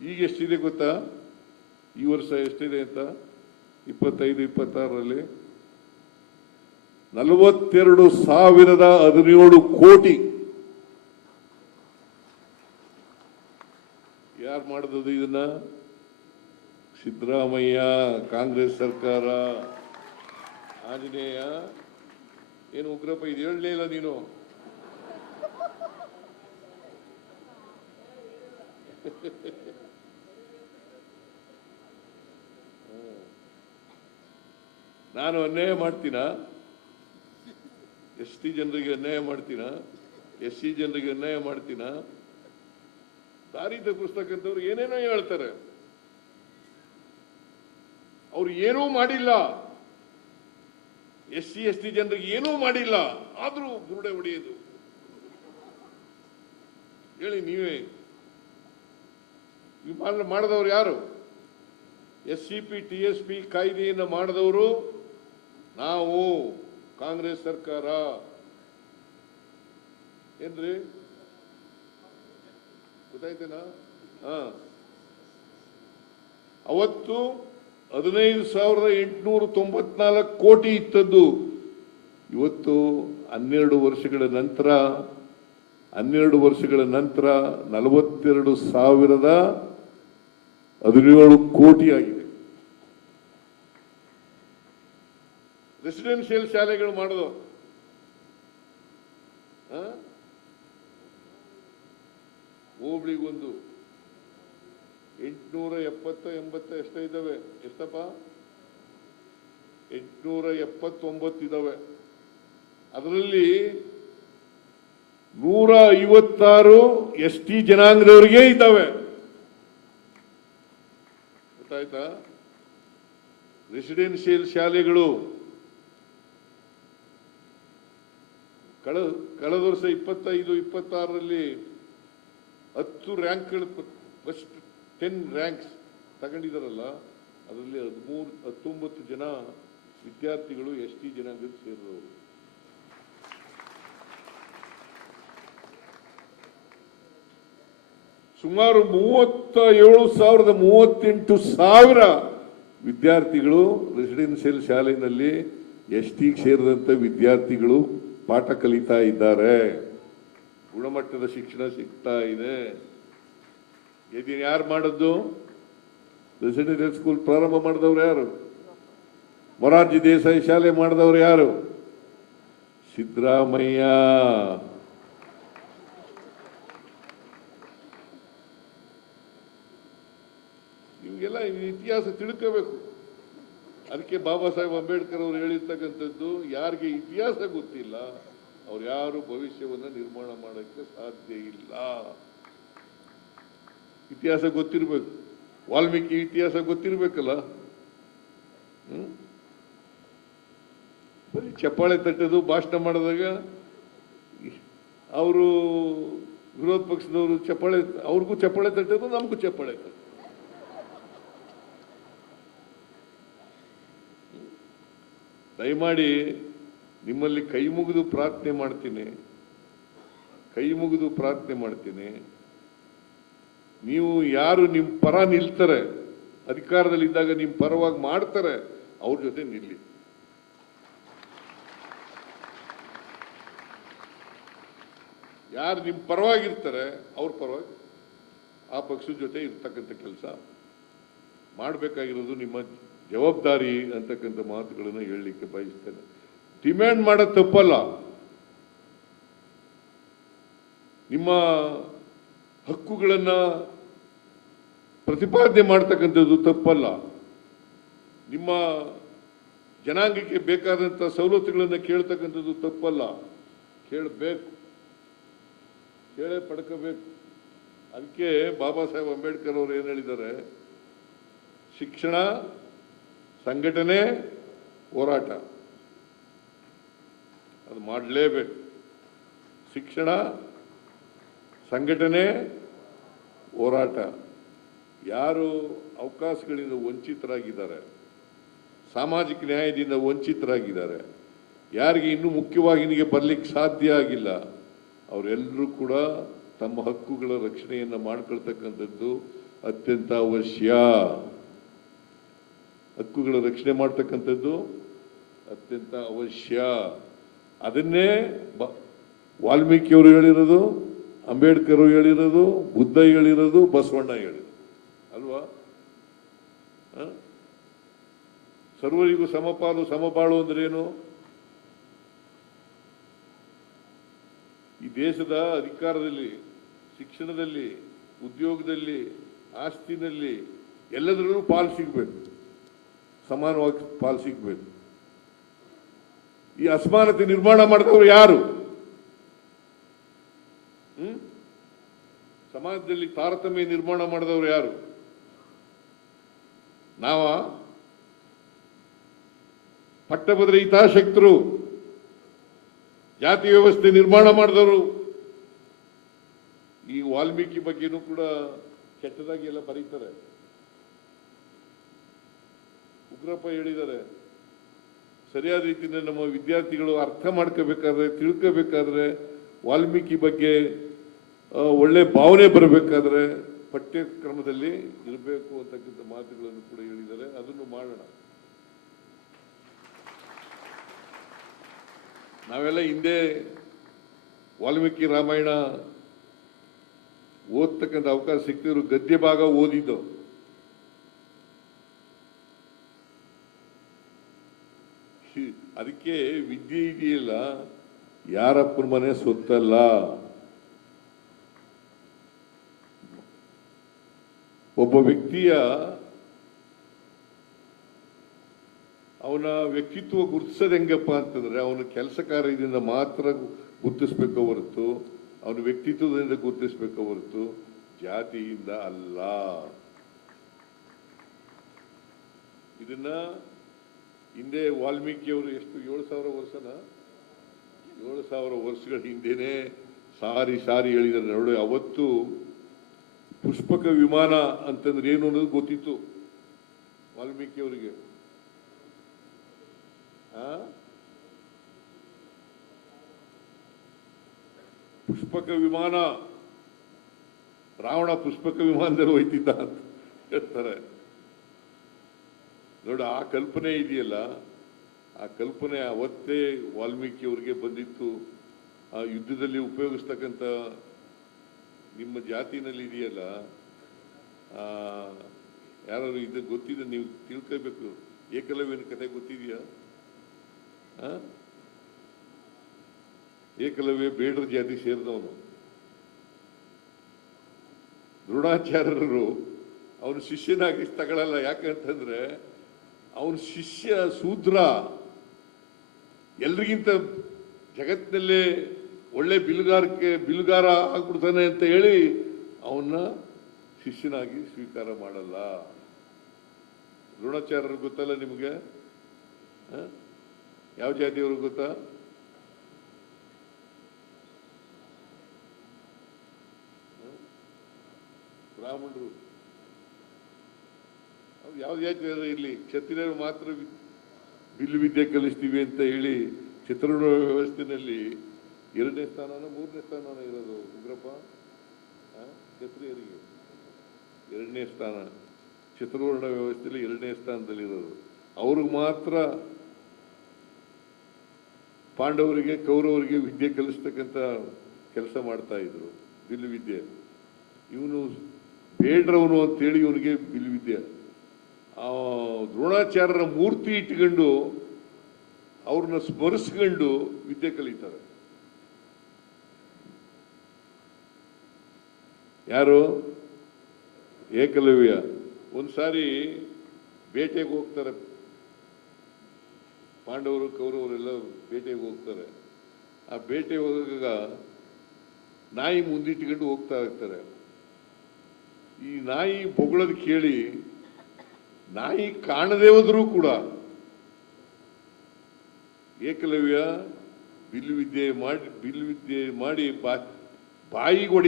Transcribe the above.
ಈಗ ಎಷ್ಟಿದೆ ಗೊತ್ತಾ? ಈ ವರ್ಷ ಎಷ್ಟಿದೆ ಅಂತ 25-26ರಲ್ಲಿ 42,017 ಕೋಟಿ. ಯಾರು ಮಾಡಿದ್ರು ಇದನ್ನ? ಸಿದ್ದರಾಮಯ್ಯ, ಕಾಂಗ್ರೆಸ್ ಸರ್ಕಾರ. ಆಂಜನೇಯ ಏನು ಉಗ್ರಪ್ಪ ಇದು ಹೇಳಲೇ ಇಲ್ಲ ನೀನು. ನಾನು ಅನ್ಯಾಯ ಮಾಡ್ತೀನ? ST ಜನರಿಗೆ ಅನ್ಯಾಯ ಮಾಡ್ತೀನ? SC ಜನರಿಗೆ ಅನ್ಯಾಯ ಮಾಡ್ತೀನ? ದಾರಿ ತಪ್ಪಿಸ್ತಕ್ಕಂಥವ್ರು ಏನೇನೋ ಹೇಳ್ತಾರೆ. ಅವ್ರು ಏನೂ ಮಾಡಿಲ್ಲ. SC ST ಜನರಿಗೆ ಏನೂ ಮಾಡಿಲ್ಲ, ಆದ್ರೂ ಬುರುಡೆ ಹೊಡೆಯೋದು. ಹೇಳಿ ನೀವೇ, ಮಾಡಿದವರು ಯಾರು? SCP TSP ಕಾಯ್ದೆಯನ್ನು ಮಾಡಿದವರು ನಾವು, ಕಾಂಗ್ರೆಸ್ ಸರ್ಕಾರ. ಏನ್ರಿ ಗೊತ್ತಾಯ್ತೇನಾ? ಅವತ್ತು 15,894 ಕೋಟಿ ಇತ್ತದ್ದು. ಇವತ್ತು 12 ವರ್ಷಗಳ ನಂತರ 42,017 ಕೋಟಿ ಆಗಿದೆ. ರೆಸಿಡೆನ್ಷಿಯಲ್ ಶಾಲೆಗಳು ಮಾಡೋದು ಹೋಬಳಿಗೊಂದು 870-80 ಎಷ್ಟೋ ಇದ್ದಾವೆ. ಎಷ್ಟಪ್ಪ? 879 ಇದ್ದಾವೆ. ಅದರಲ್ಲಿ 156 ST ಜನಾಂಗದವರಿಗೆ ಇದ್ದಾವೆ. ಗೊತ್ತಾಯ್ತಾ? ರೆಸಿಡೆನ್ಷಿಯಲ್ ಶಾಲೆಗಳು ಕಳೆದ ವರ್ಷ 25-26ರಲ್ಲಿ 10 ರ್ಯಾಂಕ್ಗಳು, ಫಸ್ಟ್ 10 ರ್ಯಾಂಕ್ಸ್ ತಗೊಂಡಿದ್ದಾರಲ್ಲ, ಅದರಲ್ಲಿ 19 ಜನ ವಿದ್ಯಾರ್ಥಿಗಳು ST ಜನಾಂಗಕ್ಕೆ ಸೇರಿದವರು. ಸುಮಾರು 38,000 ವಿದ್ಯಾರ್ಥಿಗಳು ರೆಸಿಡೆನ್ಷಿಯಲ್ ಶಾಲೆಯಲ್ಲಿ ST ಸೇರಿದಂತೆ ವಿದ್ಯಾರ್ಥಿಗಳು ಪಾಠ ಕಲಿತಾ ಇದ್ದಾರೆ. ಗುಣಮಟ್ಟದ ಶಿಕ್ಷಣ ಸಿಗ್ತಾ ಇದೆ. ಇದನ್ನು ಯಾರು ಮಾಡದ್ದು? ರೆಸಿಡೆನ್ಷಿಯಲ್ ಸ್ಕೂಲ್ ಪ್ರಾರಂಭ ಮಾಡಿದವರು ಯಾರು? ಮೊರಾರ್ಜಿ ದೇಸಾಯಿ ಶಾಲೆ ಮಾಡಿದವರು ಯಾರು? ಸಿದ್ದರಾಮಯ್ಯ. ನಿಮಗೆಲ್ಲ ಇತಿಹಾಸ ತಿಳ್ಕೋಬೇಕು. ಅದಕ್ಕೆ ಬಾಬಾ ಸಾಹೇಬ್ ಅಂಬೇಡ್ಕರ್ ಅವರು ಹೇಳಿರ್ತಕ್ಕಂಥದ್ದು, ಯಾರಿಗೆ ಇತಿಹಾಸ ಗೊತ್ತಿಲ್ಲ ಅವ್ರು ಯಾರು ಭವಿಷ್ಯವನ್ನು ನಿರ್ಮಾಣ ಮಾಡೋಕ್ಕೆ ಸಾಧ್ಯ ಇಲ್ಲ. ಇತಿಹಾಸ ಗೊತ್ತಿರ್ಬೇಕು. ವಾಲ್ಮೀಕಿ ಇತಿಹಾಸ ಗೊತ್ತಿರ್ಬೇಕಲ್ಲ. ಬರೀ ಚಪ್ಪಾಳೆ ತಟ್ಟೋದು, ಭಾಷಣ ಮಾಡಿದಾಗ ಅವರು ವಿರೋಧ ಪಕ್ಷದವರು ಚಪ್ಪಾಳೆ, ಅವ್ರಿಗೂ ಚಪ್ಪಾಳೆ ತಟ್ಟೋದು, ನಮಗೂ ಚಪ್ಪಾಳೆ ತಟ್ಟೋದು. ದಯಮಾಡಿ ನಿಮ್ಮಲ್ಲಿ ಕೈ ಮುಗಿದು ಪ್ರಾರ್ಥನೆ ಮಾಡ್ತೀನಿ, ನೀವು ಯಾರು ನಿಮ್ಮ ಪರ ನಿಲ್ತಾರೆ, ಅಧಿಕಾರದಲ್ಲಿದ್ದಾಗ ನಿಮ್ಮ ಪರವಾಗಿ ಮಾಡ್ತಾರೆ, ಅವ್ರ ಜೊತೆ ನಿಲ್ಲಿ. ಯಾರು ನಿಮ್ಮ ಪರವಾಗಿರ್ತಾರೆ ಅವ್ರ ಪರವಾಗಿ ಆ ಪಕ್ಷದ ಜೊತೆ ಇರ್ತಕ್ಕಂಥ ಕೆಲಸ ಮಾಡಬೇಕಾಗಿರೋದು ನಿಮ್ಮ ಜವಾಬ್ದಾರಿ ಅಂತಕ್ಕಂಥ ಮಾತುಗಳನ್ನು ಹೇಳಲಿಕ್ಕೆ ಬಯಸ್ತೇನೆ. ಡಿಮ್ಯಾಂಡ್ ಮಾಡೋದು ತಪ್ಪಲ್ಲ, ನಿಮ್ಮ ಹಕ್ಕುಗಳನ್ನು ಪ್ರತಿಪಾದನೆ ಮಾಡ್ತಕ್ಕಂಥದ್ದು ತಪ್ಪಲ್ಲ. ನಿಮ್ಮ ಜನಾಂಗಕ್ಕೆ ಬೇಕಾದಂಥ ಸವಲತ್ತುಗಳನ್ನು ಕೇಳ್ತಕ್ಕಂಥದ್ದು ತಪ್ಪಲ್ಲ. ಕೇಳಬೇಕು, ಕೇಳೇ ಪಡ್ಕೋಬೇಕು. ಅದಕ್ಕೆ ಬಾಬಾ ಸಾಹೇಬ್ ಅಂಬೇಡ್ಕರ್ ಅವರು ಏನು ಹೇಳಿದ್ದಾರೆ? ಶಿಕ್ಷಣ, ಸಂಘಟನೆ, ಹೋರಾಟ, ಅದು ಮಾಡಲೇಬೇಕು. ಶಿಕ್ಷಣ, ಸಂಘಟನೆ, ಹೋರಾಟ. ಯಾರು ಅವಕಾಶಗಳಿಂದ ವಂಚಿತರಾಗಿದ್ದಾರೆ, ಸಾಮಾಜಿಕ ನ್ಯಾಯದಿಂದ ವಂಚಿತರಾಗಿದ್ದಾರೆ, ಯಾರಿಗೆ ಇನ್ನೂ ಮುಖ್ಯವಾಹಿನಿಗೆ ಬರಲಿಕ್ಕೆ ಸಾಧ್ಯ ಆಗಿಲ್ಲ, ಅವರೆಲ್ಲರೂ ಕೂಡ ತಮ್ಮ ಹಕ್ಕುಗಳ ರಕ್ಷಣೆಯನ್ನು ಮಾಡ್ಕೊಳ್ತಕ್ಕಂಥದ್ದು ಅತ್ಯಂತ ಅವಶ್ಯ. ಹಕ್ಕುಗಳ ರಕ್ಷಣೆ ಮಾಡ್ತಕ್ಕಂಥದ್ದು ಅತ್ಯಂತ ಅವಶ್ಯ. ಅದನ್ನೇ ವಾಲ್ಮೀಕಿಯವರು ಹೇಳಿರೋದು, ಅಂಬೇಡ್ಕರ್ ಹೇಳಿರೋದು, ಬುದ್ಧ ಹೇಳಿರೋದು, ಬಸವಣ್ಣ ಹೇಳಿರೋದು ಅಲ್ವಾ? ಸರ್ವರಿಗೂ ಸಮಪಾಲು ಸಮಬಾಳು ಅಂದ್ರೇನು? ಈ ದೇಶದ ಅಧಿಕಾರದಲ್ಲಿ, ಶಿಕ್ಷಣದಲ್ಲಿ, ಉದ್ಯೋಗದಲ್ಲಿ, ಆಸ್ತಿನಲ್ಲಿ ಎಲ್ಲದರಲ್ಲೂ ಪಾಲು ಸಿಗಬೇಕು, ಸಮಾನವಾಗಿ ಪಾಲು ಸಿಗಬೇಕು. ಈ ಅಸಮಾನತೆ ನಿರ್ಮಾಣ ಮಾಡಿದವರು ಯಾರು? ಸಮಾಜದಲ್ಲಿ ತಾರತಮ್ಯ ನಿರ್ಮಾಣ ಮಾಡಿದವರು ಯಾರು? ನಾವ? ಪಟ್ಟಭದ್ರ ಹಿತಾಸಕ್ತರು, ಜಾತಿ ವ್ಯವಸ್ಥೆ ನಿರ್ಮಾಣ ಮಾಡಿದವರು. ಈ ವಾಲ್ಮೀಕಿ ಬಗ್ಗೆನೂ ಕೂಡ ಕೆಟ್ಟದಾಗಿ ಎಲ್ಲ ಬರೀತಾರೆ. ಉಗ್ರಪ್ಪ ಹೇಳಿದ್ದಾರೆ, ಸರಿಯಾದ ರೀತಿಯಿಂದ ನಮ್ಮ ವಿದ್ಯಾರ್ಥಿಗಳು ಅರ್ಥ ಮಾಡ್ಕೋಬೇಕಾದ್ರೆ, ತಿಳ್ಕೋಬೇಕಾದ್ರೆ, ವಾಲ್ಮೀಕಿ ಬಗ್ಗೆ ಒಳ್ಳೆ ಭಾವನೆ ಬರಬೇಕಾದ್ರೆ ಪಠ್ಯಕ್ರಮದಲ್ಲಿ ಇರಬೇಕು ಅಂತಕ್ಕಂಥ ಮಾತುಗಳನ್ನು ಕೂಡ ಹೇಳಿದ್ದಾರೆ. ಅದನ್ನು ಮಾಡೋಣ. ನಾವೆಲ್ಲ ಹಿಂದೆ ವಾಲ್ಮೀಕಿ ರಾಮಾಯಣ ಓದ್ತಕ್ಕಂಥ ಅವಕಾಶ ಸಿಕ್ತಿದ್ರು, ಗದ್ಯ ಭಾಗ ಓದಿದ್ದು. ಅದಕ್ಕೆ ವಿದ್ಯೆ ಇದೆಯಲ್ಲ, ಯಾರಪ್ಪನ ಮನೆ ಸೊತ್ತಲ್ಲ. ಒಬ್ಬ ವ್ಯಕ್ತಿಯ ಅವನ ವ್ಯಕ್ತಿತ್ವ ಗುರುತಿಸೋದು ಹೆಂಗಪ್ಪ ಅಂತಂದ್ರೆ, ಅವನ ಕೆಲಸ ಕಾರ್ಯದಿಂದ ಮಾತ್ರ ಗುರುತಿಸ್ಬೇಕು ಹೊರತು, ಅವನ ವ್ಯಕ್ತಿತ್ವದಿಂದ ಗುರುತಿಸ್ಬೇಕು ಹೊರತು ಜಾತಿಯಿಂದ ಅಲ್ಲ. ಇದನ್ನ ಹಿಂದೆ ವಾಲ್ಮೀಕಿಯವರು ಎಷ್ಟು 7,000 ವರ್ಷನ 7,000 ವರ್ಷಗಳ ಹಿಂದೆನೆ ಸಾರಿ ಹೇಳಿದ್ದಾರೆ ನೋಡಿ. ಅವತ್ತು ಪುಷ್ಪಕ ವಿಮಾನ ಅಂತಂದ್ರೆ ಏನು ಅನ್ನೋದು ಗೊತ್ತಿತ್ತು ವಾಲ್ಮೀಕಿಯವರಿಗೆ. ಪುಷ್ಪಕ ವಿಮಾನ, ರಾವಣ ಪುಷ್ಪಕ ವಿಮಾನದಲ್ಲಿ ಹೋಯ್ತಿದ್ದ ಅಂತ ಹೇಳ್ತಾರೆ ನೋಡಿ. ಆ ಕಲ್ಪನೆ ಇದೆಯಲ್ಲ, ಆ ಕಲ್ಪನೆ ಅವತ್ತೇ ವಾಲ್ಮೀಕಿಯವರಿಗೆ ಬಂದಿತ್ತು. ಆ ಯುದ್ಧದಲ್ಲಿ ಉಪಯೋಗಿಸ್ತಕ್ಕಂಥ ನಿಮ್ಮ ಜಾತಿನಲ್ಲಿ ಇದೆಯಲ್ಲ, ಯಾರು ಇದು ಗೊತ್ತಿದೆ, ನೀವು ತಿಳ್ಕೋಬೇಕು. ಏಕಲವ್ಯನ ಕಥೆ ಗೊತ್ತಿದೆಯಾ? ಏಕಲವ್ಯ ಬೇಡರ ಜಾತಿ ಸೇರಿದವನು. ದ್ರೋಣಾಚಾರ್ಯರು ಅವನು ಶಿಷ್ಯನಾಗಿ ತಗೊಳ್ಳಲ್ಲ. ಯಾಕಂತಂದ್ರೆ ಅವನ ಶಿಷ್ಯ ಶೂದ್ರ, ಎಲ್ರಿಗಿಂತ ಜಗತ್ತಿನಲ್ಲೇ ಒಳ್ಳೆ ಬಿಲ್ಲುಗಾರ ಆಗ್ಬಿಡ್ತಾನೆ ಅಂತ ಹೇಳಿ ಅವನ್ನ ಶಿಷ್ಯನಾಗಿ ಸ್ವೀಕಾರ ಮಾಡಲ್ಲ. ದ್ರೋಣಾಚಾರ್ಯರು ಗೊತ್ತಲ್ಲ ನಿಮಗೆ? ಯಾವ ಜಾತಿಯವರು ಗೊತ್ತಾ? ಬ್ರಾಹ್ಮಣರು. ಯಾವ ಜಾತಿ ಇಲ್ಲಿ ಕ್ಷತ್ರಿಯರು ಮಾತ್ರ ಬಿಲ್ಲು ವಿದ್ಯೆ ಕಲಿಸ್ತೀವಿ ಅಂತ ಹೇಳಿ ಚಿತ್ರಣ ವ್ಯವಸ್ಥೆಯಲ್ಲಿ 2ನೇ ಸ್ಥಾನನ 3ನೇ ಸ್ಥಾನನ ಇರೋದು ಉಗ್ರಪ್ಪ. ಕ್ಷತ್ರಿಯರಿಗೆ 2ನೇ ಸ್ಥಾನ, ಚತುರ್ವರ್ಣ ವ್ಯವಸ್ಥೆಯಲ್ಲಿ 2ನೇ ಸ್ಥಾನದಲ್ಲಿರೋದು. ಅವ್ರಿಗೆ ಮಾತ್ರ ಪಾಂಡವರಿಗೆ ಕೌರವರಿಗೆ ವಿದ್ಯೆ ಕಲಿಸ್ತಕ್ಕಂಥ ಕೆಲಸ ಮಾಡ್ತಾ ಇದ್ರು, ಬಿಲ್ಲು ವಿದ್ಯೆ. ಇವನು ಬೇಡ್ರವನು ಅಂತೇಳಿ ಇವನಿಗೆ ಬಿಲ್ಲು ವಿದ್ಯೆ. ದ್ರೋಣಾಚಾರ್ಯರ ಮೂರ್ತಿ ಇಟ್ಕೊಂಡು ಅವ್ರನ್ನ ಸ್ಮರಿಸ್ಕೊಂಡು ವಿದ್ಯೆ ಕಲಿತಾರೆ. ಯಾರು? ಏಕಲವ್ಯ. ಒಂದ್ಸಾರಿ ಬೇಟೆಗೆ ಹೋಗ್ತಾರೆ, ಪಾಂಡವರು ಕೌರವರೆಲ್ಲ ಬೇಟೆಗೆ ಹೋಗ್ತಾರೆ. ಆ ಬೇಟೆ ಹೋಗಾಗ ನಾಯಿ ಮುಂದಿಟ್ಕೊಂಡು ಹೋಗ್ತಾ ಇರ್ತಾರೆ. ಈ ನಾಯಿ ಬೊಗಳೋದು ಕೇಳಿ ನಾಯಿ ಕಾಣದೇ ಹೋದ್ರೂ ಕೂಡ ಏಕಲವ್ಯ ಬಿಲ್ಲು ವಿದ್ಯೆ ಮಾಡಿ ಬಾಯಿಗೆ ಹೊಡಿ